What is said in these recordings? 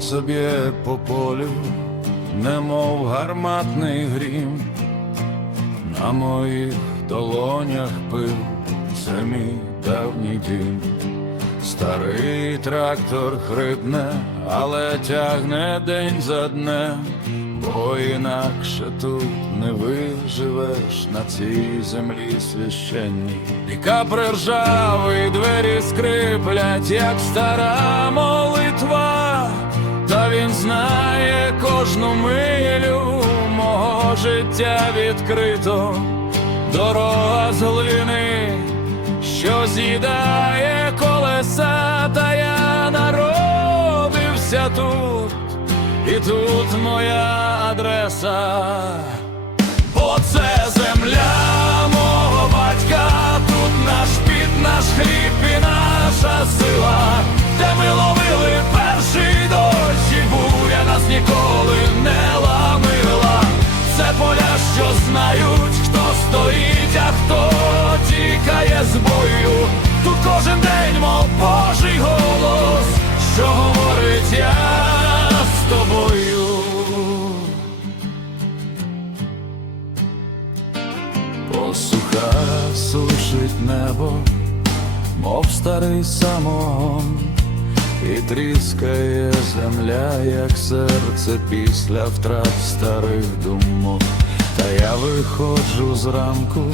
сонце б'є по полю, немов гарматний грім, на моїх долонях пил, це мій давній дім. Старий трактор хрипне, але тягне день за днем, бо інакше тут не виживеш на цій землі священній. Віка приржавий, двері скриплять, як стара молитва, кожну милю мого життя відкрито, дорога з глини що з'їдає колеса, та я народився тут, і тут моя адреса, бо це земля мого сушить небо, мов старий самогон, і тріскає земля, як серце після втрат старих думок. Та я виходжу зранку,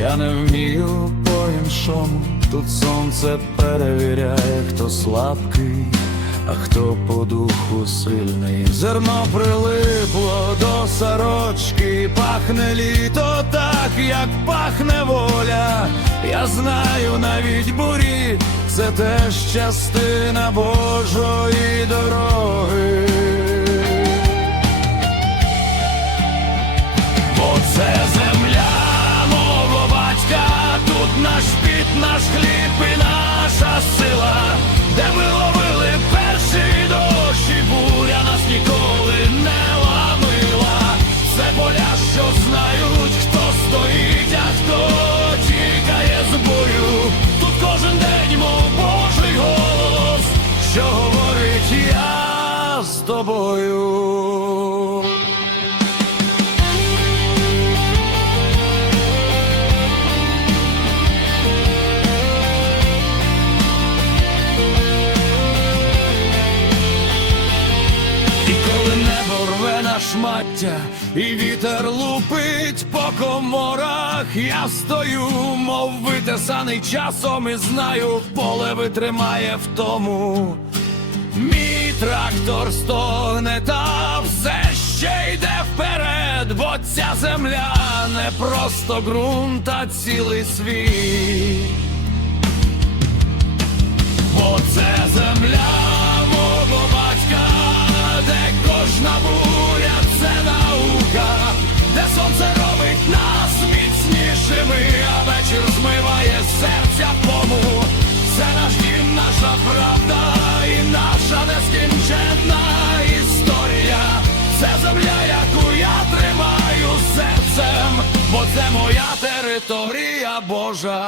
я не вмію по-іншому. Тут сонце перевіряє, хто слабкий, а хто по духу сильний. Зерно прилипло до сорочки, пахне літо так, як пахне воля. Я знаю навіть бурі, це теж частина Божої я з тобою. Шмаття, і вітер лупить по коморах, я стою, мов витесаний часом, і знаю, поле витримає в тому. Трактор стогне та все ще йде вперед, бо ця земля не просто ґрунт, а цілий світ. Бо це земля це моя територія Божа.